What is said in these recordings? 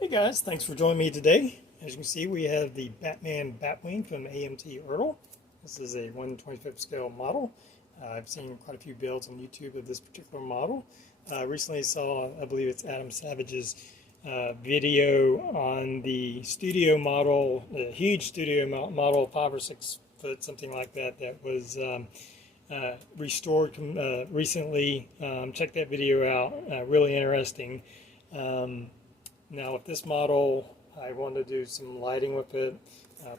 Hey guys, thanks for joining me today. As you can see, we have the Batman Batwing from AMT. This is a 1/25th scale model. I've seen quite a few builds on YouTube of this particular model. Recently saw, I believe it's Adam Savage's video on the studio model, a huge studio model, 5 or 6 foot, something like that, that was restored recently. Check that video out, really interesting. Now with this model, I want to do some lighting with it,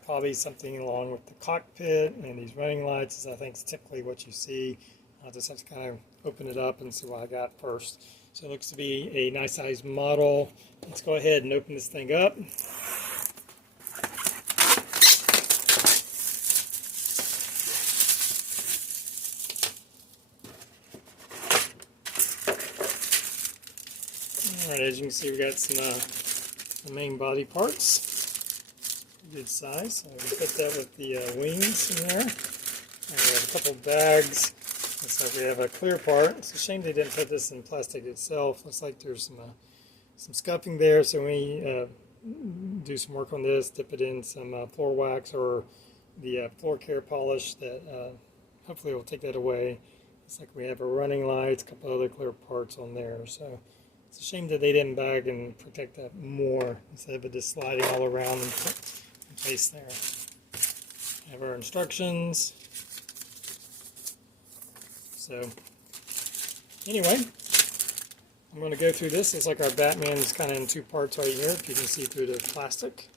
probably something along with the cockpit and these running lights, as I think is typically what you see. I'll just have to kind of open it up and see what I got first. So it looks to be a nice sized model. Let's go ahead and open this thing up. Alright, as you can see, we got some main body parts, good size. So we put that with the wings in there. And we have a couple bags. Looks like we have a clear part. It's a shame they didn't put this in plastic itself. Looks like there's some scuffing there, so we do some work on this, dip it in some floor wax or the floor care polish that hopefully will take that away. Looks like we have a running light, a couple other clear parts on there. So it's a shame that they didn't bag and protect that more instead of it just sliding all around and put in place there. We have our instructions. So anyway, I'm going to go through this. It's like our Batman is kind of in 2 parts right here, if you can see through the plastic.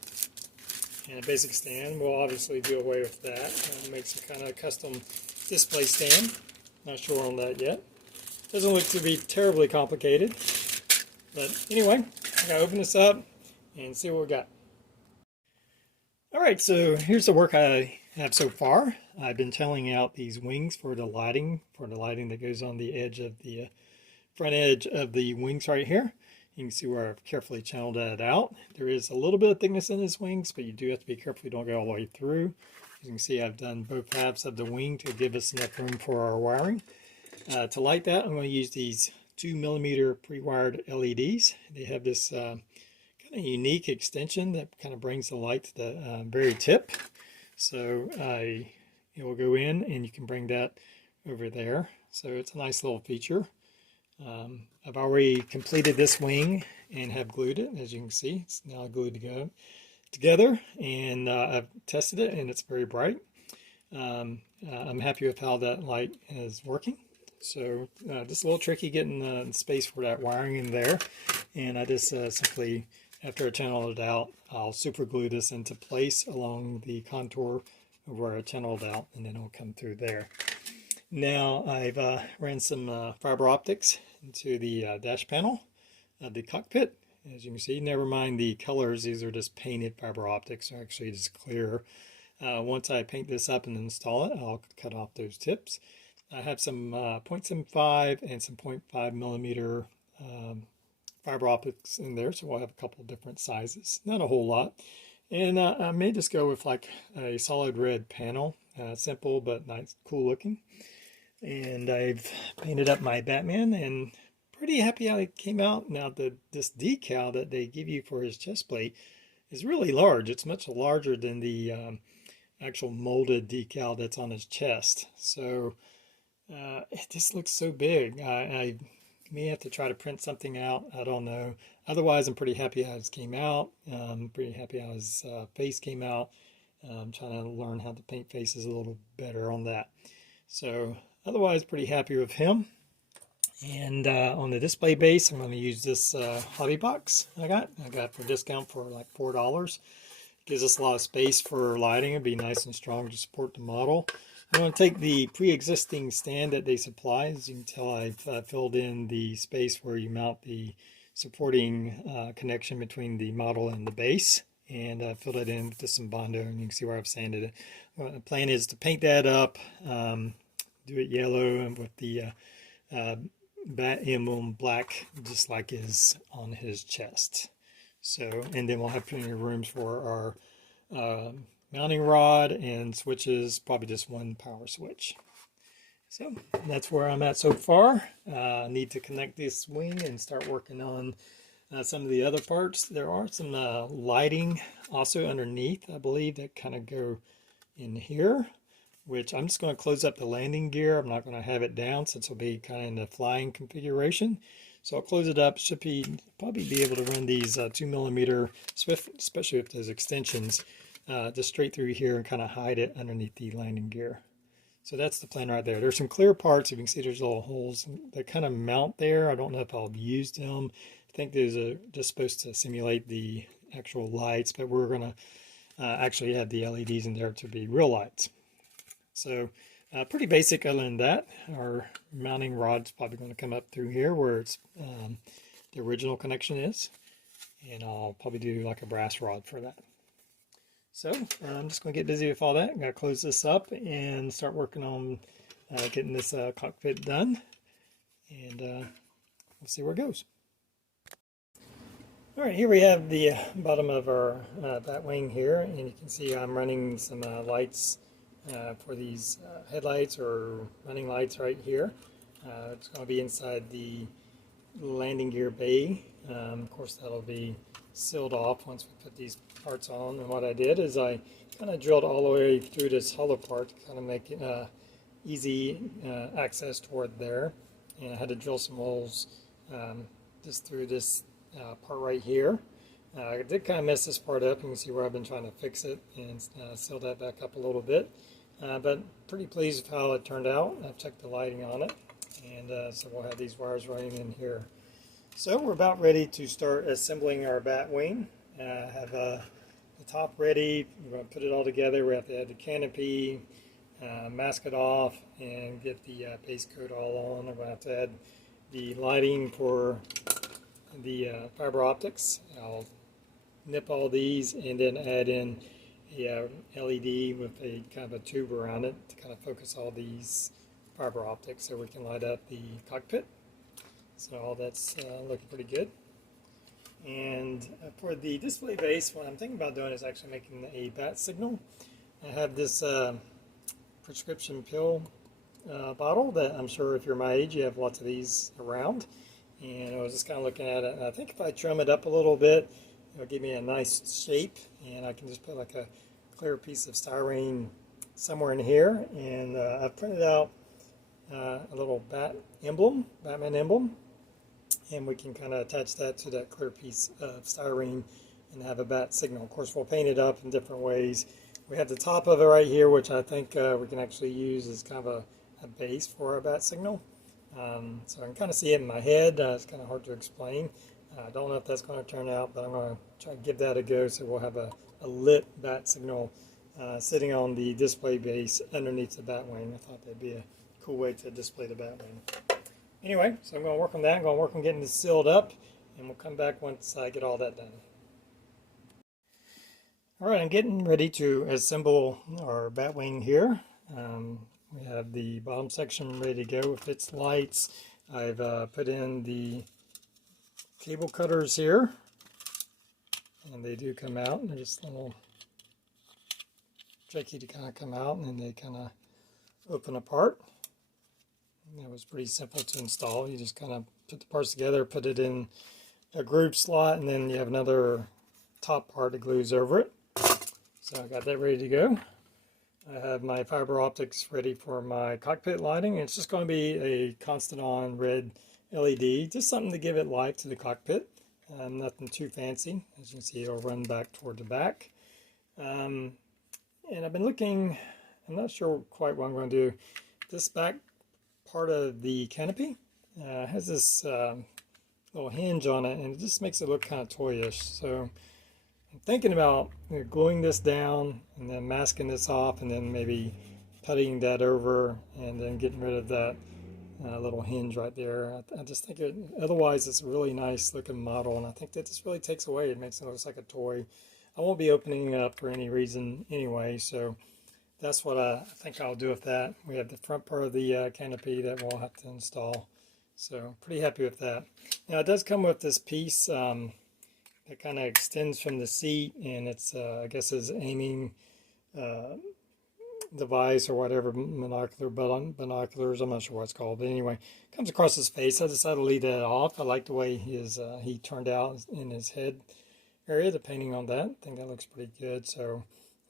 And a basic stand. We'll obviously do away with that and make some kind of custom display stand. Not sure on that yet. Doesn't look to be terribly complicated. But anyway, I gotta open this up and see what we got. Alright, so here's the work I have so far. I've been channeling out these wings for the lighting that goes on the edge of the front edge of the wings right here. You can see where I've carefully channeled that out. There is a little bit of thickness in these wings, but you do have to be careful you don't go all the way through. As you can see, I've done both halves of the wing to give us enough room for our wiring. To light that, I'm going to use these 2mm pre-wired LEDs. They have this kind of unique extension that kind of brings the light to the very tip. So it will go in and you can bring that over there. So it's a nice little feature. I've already completed this wing and have glued it. As you can see, it's now glued together, and I've tested it and it's very bright. I'm happy with how that light is working. So just a little tricky getting space for that wiring in there, and I just simply, after I channel it out, I'll super glue this into place along the contour of where I channeled out, and then it'll come through there. Now I've ran some fiber optics into the dash panel of the cockpit. As you can see, never mind the colors, these are just painted fiber optics, they're actually just clear. Once I paint this up and install it, I'll cut off those tips. I have some 0.75 and some 0.5mm fiber optics in there, so we'll have a couple of different sizes, not a whole lot. And I may just go with like a solid red panel, simple but nice, cool looking. And I've painted up my Batman and pretty happy how it came out. Now this decal that they give you for his chest plate is really large. It's much larger than the actual molded decal that's on his chest. So it just looks so big. I may have to try to print something out. I don't know. Otherwise, I'm pretty happy how it came out. I'm pretty happy how his face came out. I'm trying to learn how to paint faces a little better on that. So otherwise, pretty happy with him. And on the display base, I'm going to use this hobby box I got for discount for like $4. Gives us a lot of space for lighting. It'd be nice and strong to support the model. I'm going to take the pre-existing stand that they supply. As you can tell, I've filled in the space where you mount the supporting connection between the model and the base, and I filled it in with some Bondo, and you can see where I've sanded it. The plan is to paint that up, do it yellow and with the bat emblem black, just like is on his chest. So, and then we'll have plenty of rooms for our mounting rod and switches, probably just one power switch. So that's where I'm at so far. I need to connect this wing and start working on some of the other parts. There are some lighting also underneath, I believe, that kind of go in here, which I'm just going to close up the landing gear. I'm not going to have it down since it'll be kind of in the flying configuration. So I'll close it up. Should probably be able to run these 2mm Swift, especially with those extensions, just straight through here and kind of hide it underneath the landing gear. So that's the plan right there. There's some clear parts. You can see there's little holes that kind of mount there. I don't know if I'll use them. I think these are just supposed to simulate the actual lights, but we're going to actually have the LEDs in there to be real lights. So pretty basic other than that. Our mounting rod's probably going to come up through here where it's the original connection is. And I'll probably do like a brass rod for that. So I'm just going to get busy with all that. I'm going to close this up and start working on getting this cockpit done. And we'll see where it goes. All right, here we have the bottom of our Batwing here. And you can see I'm running some lights for these headlights or running lights right here. It's going to be inside the landing gear bay. Of course, that'll be sealed off once we put these parts on. And what I did is I kind of drilled all the way through this hollow part to kind of make it easy access toward there. And I had to drill some holes just through this part right here. I did kind of mess this part up. You can see where I've been trying to fix it and seal that back up a little bit. But pretty pleased with how it turned out. I've checked the lighting on it. And so we'll have these wires running in here. So we're about ready to start assembling our Batwing. Have the top ready. We're going to put it all together. We have to add the canopy, mask it off, and get the base coat all on. We're going to have to add the lighting for the fiber optics. I'll nip all these and then add in a LED with a kind of a tube around it to kind of focus all these fiber optics so we can light up the cockpit. So all that's looking pretty good. And for the display base, what I'm thinking about doing is actually making a bat signal. I have this prescription pill bottle that I'm sure if you're my age, you have lots of these around. And I was just kind of looking at it, and I think if I trim it up a little bit, it'll give me a nice shape, and I can just put like a clear piece of styrene somewhere in here. And I've printed out a little Batman emblem, and we can kind of attach that to that clear piece of styrene and have a bat signal. Of course, we'll paint it up in different ways. We have the top of it right here, which I think we can actually use as kind of a base for our bat signal. So I can kind of see it in my head. It's kind of hard to explain. I don't know if that's going to turn out, but I'm going to try to give that a go so we'll have a lit bat signal sitting on the display base underneath the Batwing. I thought that'd be a cool way to display the Batwing. Anyway, so I'm going to work on that. I'm going to work on getting this sealed up, and we'll come back once I get all that done. Alright, I'm getting ready to assemble our Batwing here. We have the bottom section ready to go with its lights. I've put in the cable cutters here, and they do come out. They're just a little tricky to kind of come out, and then they kind of open apart. And that was pretty simple to install. You just kind of put the parts together, put it in a groove slot, and then you have another top part that glues over it. So I got that ready to go. I have my fiber optics ready for my cockpit lighting. It's just going to be a constant on red LED, just something to give it life to the cockpit. Nothing too fancy. As you can see, it'll run back toward the back. And I've been looking, I'm not sure quite what I'm going to do. This back part of the canopy has this little hinge on it, and it just makes it look kind of toyish. So I'm thinking about gluing this down and then masking this off, and then maybe puttying that over and then getting rid of that little hinge right there. I just think otherwise it's a really nice looking model, and I think that just really takes away. It makes it look like a toy. I won't be opening it up for any reason anyway, so that's what I think I'll do with that. We have the front part of the canopy that we'll have to install, so pretty happy with that. Now it does come with this piece that kind of extends from the seat, and it's I guess is aiming device or whatever, binoculars, I'm not sure what it's called, but anyway, comes across his face. I decided to leave that off. I like the way he turned out in his head area, the painting on that. I think that looks pretty good, so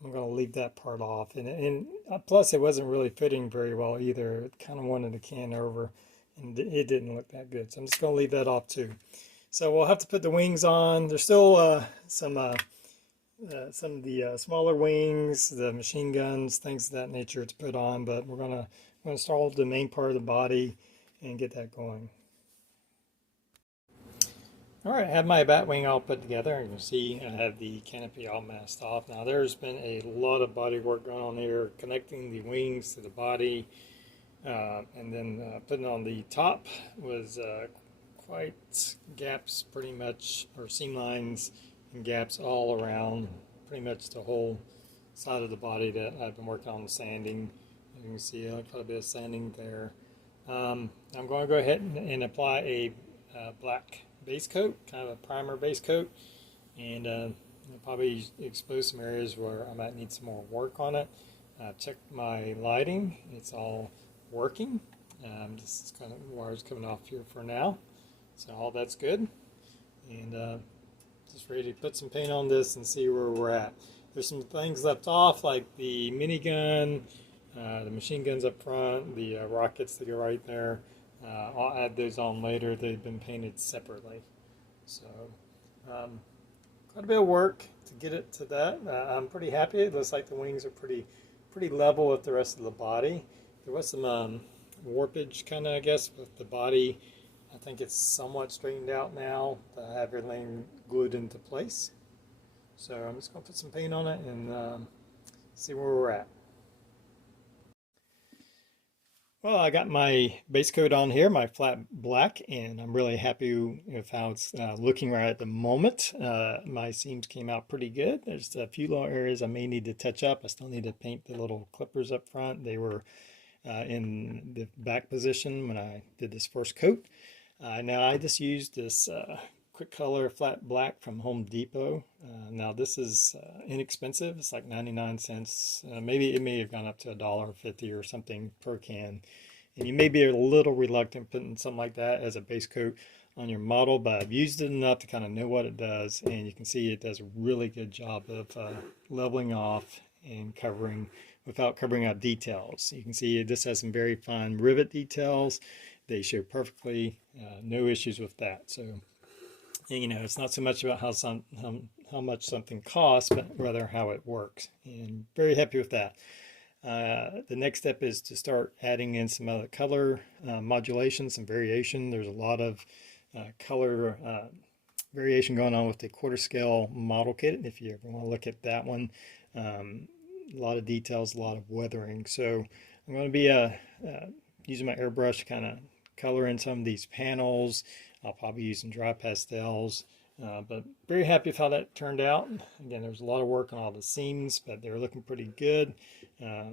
I'm going to leave that part off. And plus, it wasn't really fitting very well either. It kind of wanted to can over, and it didn't look that good, so I'm just going to leave that off too. So we'll have to put the wings on. There's still some of the smaller wings, the machine guns, things of that nature to put on, but we're gonna install the main part of the body and get that going. All right, I have my Batwing all put together. You can see I have the canopy all masked off. Now there's been a lot of body work going on here, connecting the wings to the body, and then putting on the top was quite gaps pretty much, or seam lines and gaps all around pretty much the whole side of the body that I've been working on the sanding. You can see quite a bit of sanding there. I'm going to go ahead and apply a black base coat, kind of a primer base coat, and I'll probably expose some areas where I might need some more work on it. Check my lighting, it's all working. Just kind of wires coming off here for now, so all that's good, and just ready to put some paint on this and see where we're at. There's some things left off, like the minigun, the machine guns up front, the rockets that go right there. I'll add those on later. They've been painted separately. So quite a bit of work to get it to that. I'm pretty happy. It looks like the wings are pretty level with the rest of the body. There was some warpage kind of, I guess, with the body. I think it's somewhat straightened out now. I have everything glued into place. So I'm just going to put some paint on it and see where we're at. Well, I got my base coat on here, my flat black, and I'm really happy with how it's looking right at the moment. My seams came out pretty good. There's a few little areas I may need to touch up. I still need to paint the little clippers up front. They were in the back position when I did this first coat. Now I just used this quick color flat black from Home Depot. Now this is inexpensive. It's like 99 cents. Maybe it may have gone up to $1.50 or something per can. And you may be a little reluctant putting something like that as a base coat on your model, but I've used it enough to kind of know what it does, and you can see it does a really good job of leveling off and covering without covering up details. You can see it just has some very fine rivet details. They show perfectly, no issues with that. So, you know, it's not so much about how much something costs, but rather how it works. And very happy with that. The next step is to start adding in some other color modulation, some variation. There's a lot of color variation going on with the quarter scale model kit. If you ever want to look at that one, a lot of details, a lot of weathering. So I'm going to be using my airbrush to kind of color in some of these panels. I'll probably use some dry pastels, but very happy with how that turned out. Again, there was a lot of work on all the seams, but they were looking pretty good.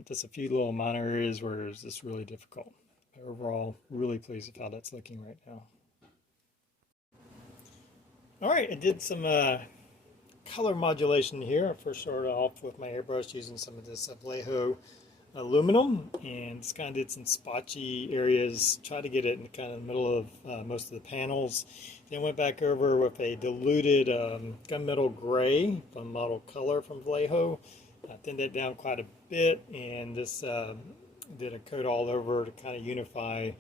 Just a few little minor areas where it was just really difficult. But overall, really pleased with how that's looking right now. All right, I did some color modulation here. I first started off with my airbrush using some of this Vallejo aluminum, and just kind of did some spotchy areas, tried to get it in kind of the middle of most of the panels. Then went back over with a diluted gunmetal gray from Model Color from Vallejo. I thinned it down quite a bit, and just did a coat all over to kind of unify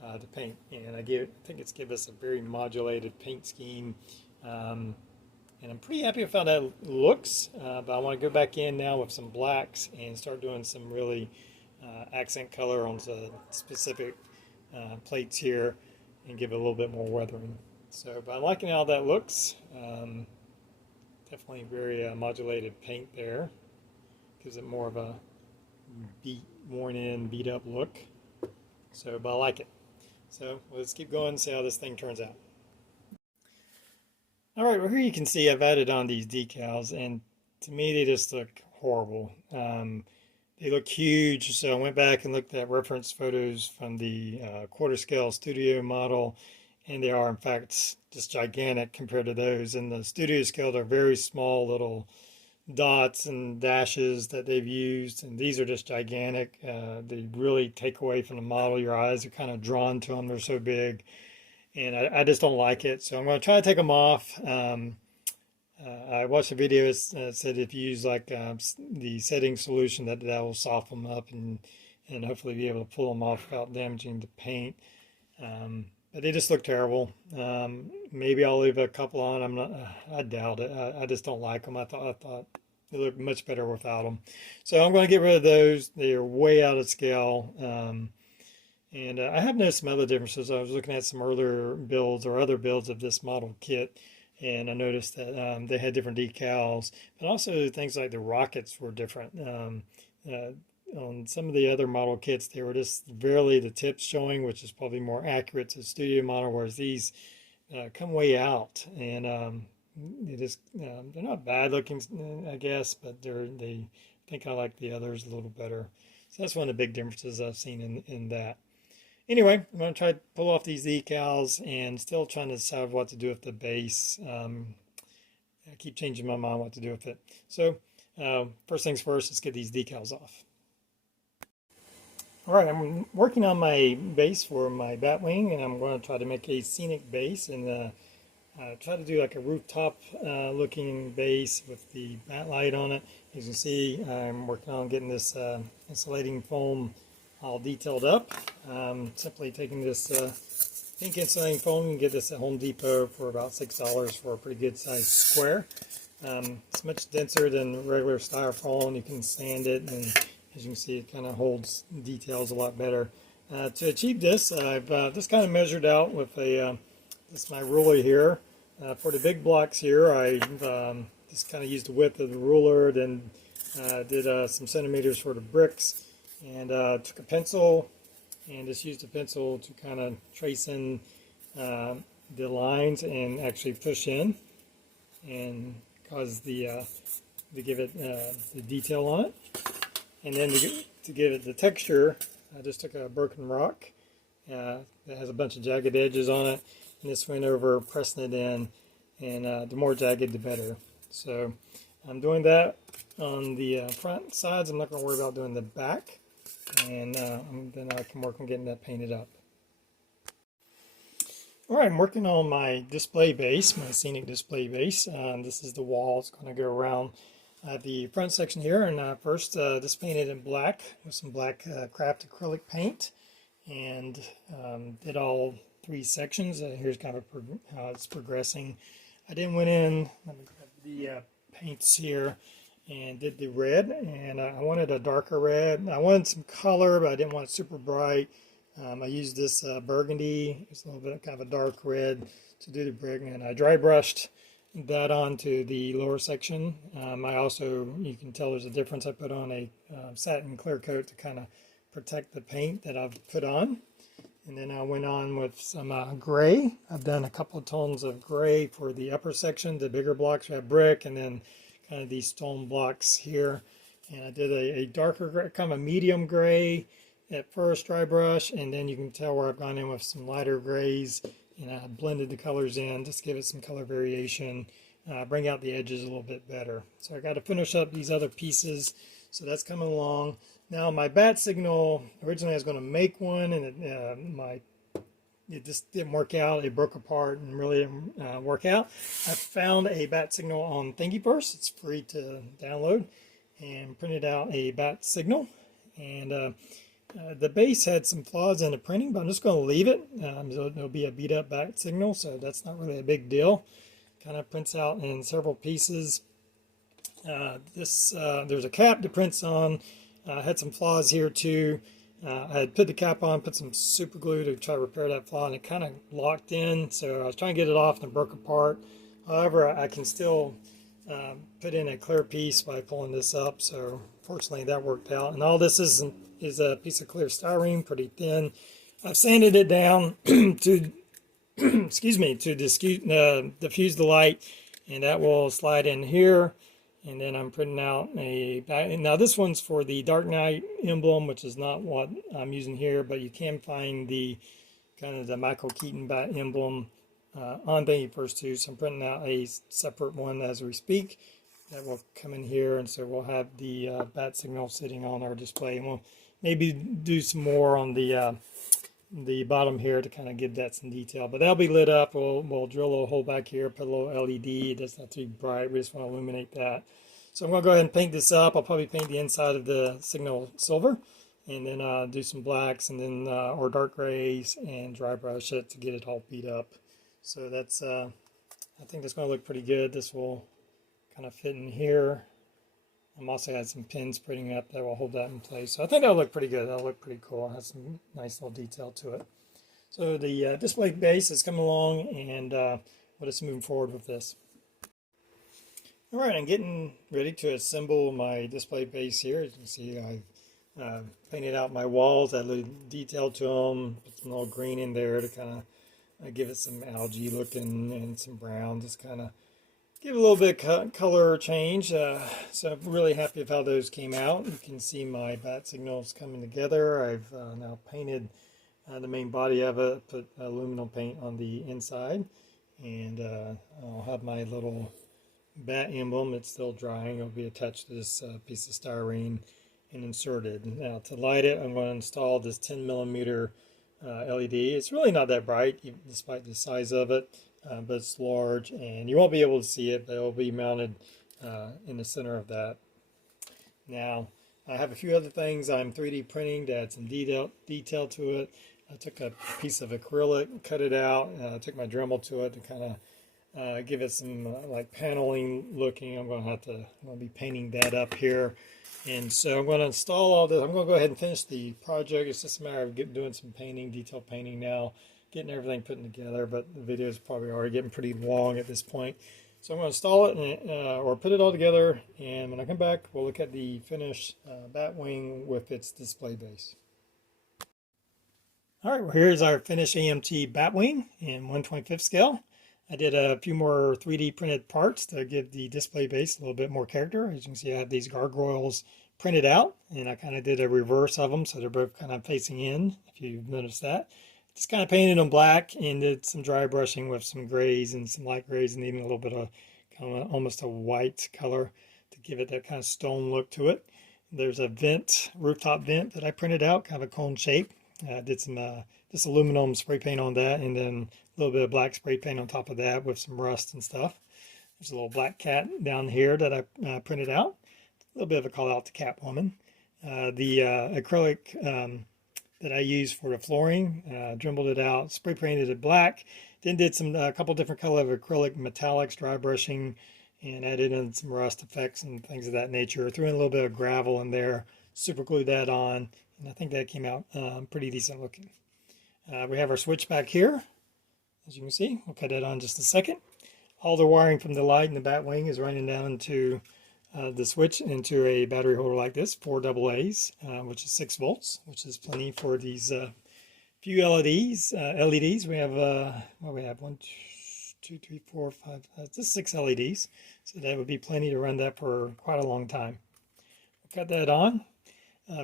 the paint. And I think it's given us a very modulated paint scheme. And I'm pretty happy with how that looks, but I want to go back in now with some blacks and start doing some really accent color on the specific plates here and give it a little bit more weathering. So, but I'm liking how that looks. Definitely very modulated paint there. Gives it more of a worn in, beat up look. So, but I like it. So let's keep going and see how this thing turns out. All right, well here you can see I've added on these decals, and to me they just look horrible. They look huge, so I went back and looked at reference photos from the quarter scale studio model, and they are in fact just gigantic compared to those. In the studio scale, they're very small little dots and dashes that they've used, and these are just gigantic. They really take away from the model. Your eyes are kind of drawn to them. They're so big, and I just don't like it. So I'm going to try to take them off. I watched a video that said if you use like the setting solution that will soften them up and hopefully be able to pull them off without damaging the paint. But they just look terrible. Maybe I'll leave a couple on. I doubt it. I just don't like them. I thought they look much better without them. So I'm going to get rid of those. They are way out of scale. And I have noticed some other differences. I was looking at some earlier builds or other builds of this model kit, and I noticed that they had different decals, but also things like the rockets were different. On some of the other model kits, they were just barely the tips showing, which is probably more accurate to the studio model, whereas these come way out, and they're not bad looking, I guess, but they think I like the others a little better. So that's one of the big differences I've seen in that. Anyway, I'm going to try to pull off these decals and still trying to decide what to do with the base. I keep changing my mind what to do with it. So first things first, let's get these decals off. All right, I'm working on my base for my Batwing, and I'm going to try to make a Scenic base and try to do like a rooftop looking base with the bat light on it. As you can see, I'm working on getting this insulating foam all detailed up. Simply taking this pink insulating foam and get this at Home Depot for about $6 for a pretty good sized square. It's much denser than regular styrofoam. You can sand it, and as you can see, it kind of holds details a lot better. To achieve this, I've just kind of measured out with this is my ruler here. For the big blocks here, I just kind of used the width of the ruler, then did some centimeters for the bricks, and took a pencil and just used a pencil to kind of trace in the lines and actually push in and cause to give it the detail on it. And then to give it the texture, I just took a broken rock that has a bunch of jagged edges on it, and just went over pressing it in, and the more jagged the better. So I'm doing that on the front sides. I'm not going to worry about doing the back, and then I can work on getting that painted up. Alright, I'm working on my display base, my Scenic display base. This is the wall. It's going to go around the front section here, and first just painted in black with some black craft acrylic paint, and did all 3 sections. Here's kind of how it's progressing. I then went in, let me grab the paints here, and did the red, and I wanted a darker red. I wanted some color, but I didn't want it super bright. I used this burgundy. It's a little bit kind of a dark red to do the brick, and I dry brushed that onto the lower section. I also, you can tell there's a difference. I put on a satin clear coat to kind of protect the paint that I've put on. And then I went on with some gray. I've done a couple of tones of gray for the upper section. The bigger blocks we have brick, and then kind of these stone blocks here. And I did a darker gray, kind of a medium gray at first, dry brush, and then you can tell where I've gone in with some lighter grays, and I blended the colors in, just give it some color variation, bring out the edges a little bit better. So I got to finish up these other pieces, so that's coming along. Now my bat signal, originally I was going to make one, and it just didn't work out. It broke apart and really didn't work out. I found a bat signal on Thingiverse. It's free to download, and printed out a bat signal. And the base had some flaws in the printing, but I'm just going to leave it. It'll be a beat up bat signal, so that's not really a big deal. Kind of prints out in several pieces. There's a cap that prints on. Had some flaws here too. I had put the cap on, put some super glue to try to repair that flaw, and it kind of locked in, so I was trying to get it off and it broke apart. However, I can still put in a clear piece by pulling this up, so fortunately that worked out. And all this is a piece of clear styrene, pretty thin. I've sanded it down to excuse me, to diffuse the light, and that will slide in here. And then I'm printing out now this one's for the Dark Knight emblem, which is not what I'm using here, but you can find the kind of the Michael Keaton bat emblem on Thingiverse too. So I'm printing out a separate one as we speak. that will come in here, and so we'll have the bat signal sitting on our display, and we'll maybe do some more on the bottom here to kind of give that some detail. But that'll be lit up. We'll drill a little hole back here, put a little LED. It doesn't have to be bright. We just want to illuminate that. So I'm going to go ahead and paint this up. I'll probably paint the inside of the signal silver, and then do some blacks, and then or dark grays, and dry brush it to get it all beat up. So that's I think that's going to look pretty good. This will kind of fit in here. I'm also had some pins printing up that will hold that in place. So I think that'll look pretty good. That'll look pretty cool. It has some nice little detail to it. So the display base is coming along, and we'll just move forward with this. All right, I'm getting ready to assemble my display base here. As you can see, I've painted out my walls, add a little detail to them, put some little green in there to kind of give it some algae looking, and some brown, just kind of give a little bit of color change. So I'm really happy with how those came out. You can see my bat signals coming together. I've now painted the main body of it, put aluminum paint on the inside, and I'll have my little bat emblem. It's still drying. It'll be attached to this piece of styrene and inserted. Now to light it, I'm going to install this 10mm LED. It's really not that bright despite the size of it. But it's large, and you won't be able to see it, but it will be mounted in the center of that. Now, I have a few other things I'm 3D printing to add some detail to it. I took a piece of acrylic, cut it out, took my Dremel to it to kind of give it some like paneling looking. I'm going to be painting that up here. And so I'm going to install all this. I'm going to go ahead and finish the project. It's just a matter of doing some painting, detail painting now, getting everything put together, but the video is probably already getting pretty long at this point. So I'm going to install it or put it all together, and when I come back, we'll look at the finished Batwing with its display base. All right, well, here's our finished AMT Batwing in 1/25 scale. I did a few more 3D printed parts to give the display base a little bit more character. As you can see, I have these gargoyles printed out, and I kind of did a reverse of them, so they're both kind of facing in, if you've noticed that. Just kind of painted them black and did some dry brushing with some grays and some light grays, and even a little bit of kind of almost a white color to give it that kind of stone look to it. There's a vent, rooftop vent that I printed out, kind of a cone shape. I did some just aluminum spray paint on that, and then a little bit of black spray paint on top of that with some rust and stuff. There's a little black cat down here that I printed out. A little bit of a call out to Catwoman. The acrylic that I used for the flooring, drembled it out, spray painted it black, then did a couple different color of acrylic metallics, dry brushing, and added in some rust effects and things of that nature. Threw in a little bit of gravel in there, super glued that on, and I think that came out pretty decent looking. We have our switch back here, as you can see. We'll cut that on in just a second. All the wiring from the light and the Batwing is running down to the switch into a battery holder like this, 4 AA's, which is 6 volts, which is plenty for these few LEDs. We have, well, we have 1, 2, 3, 4, 5, just 6 LEDs. So that would be plenty to run that for quite a long time. We'll cut that on.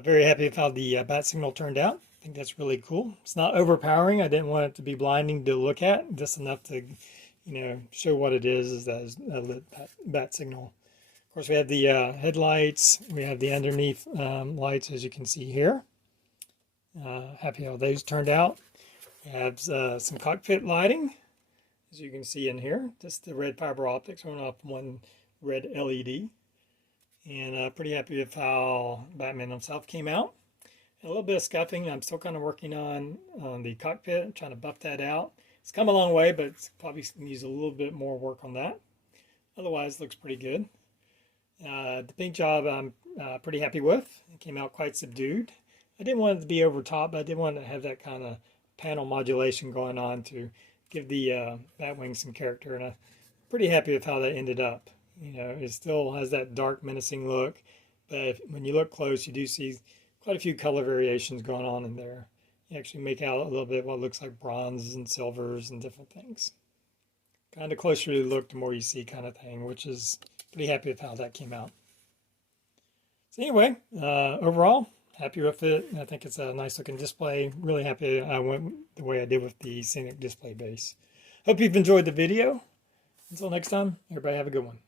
Very happy with how the bat signal turned out. I think that's really cool. It's not overpowering. I didn't want it to be blinding to look at, just enough to, show what it is that a lit bat signal. Of course, we have the headlights. We have the underneath lights, as you can see here. Happy how those turned out. We have some cockpit lighting, as you can see in here. Just the red fiber optics running off one red LED. And pretty happy with how Batman himself came out. A little bit of scuffing I'm still kind of working on the cockpit. I'm trying to buff that out. It's come a long way, but it's probably needs a little bit more work on that. Otherwise, it looks pretty good. The paint job I'm pretty happy with. It came out quite subdued. I didn't want it to be over top, but I did want to have that kind of panel modulation going on to give the Batwing some character, and I'm pretty happy with how that ended up. It still has that dark, menacing look, but when you look close, you do see quite a few color variations going on in there. You actually make out a little bit what looks like bronzes and silvers and different things. Kind of closer you look, the more you see kind of thing, which is pretty happy with how that came out. So anyway, overall, happy with it. I think it's a nice looking display. Really happy I went the way I did with the Scenic display base. Hope you've enjoyed the video. Until next time, everybody have a good one.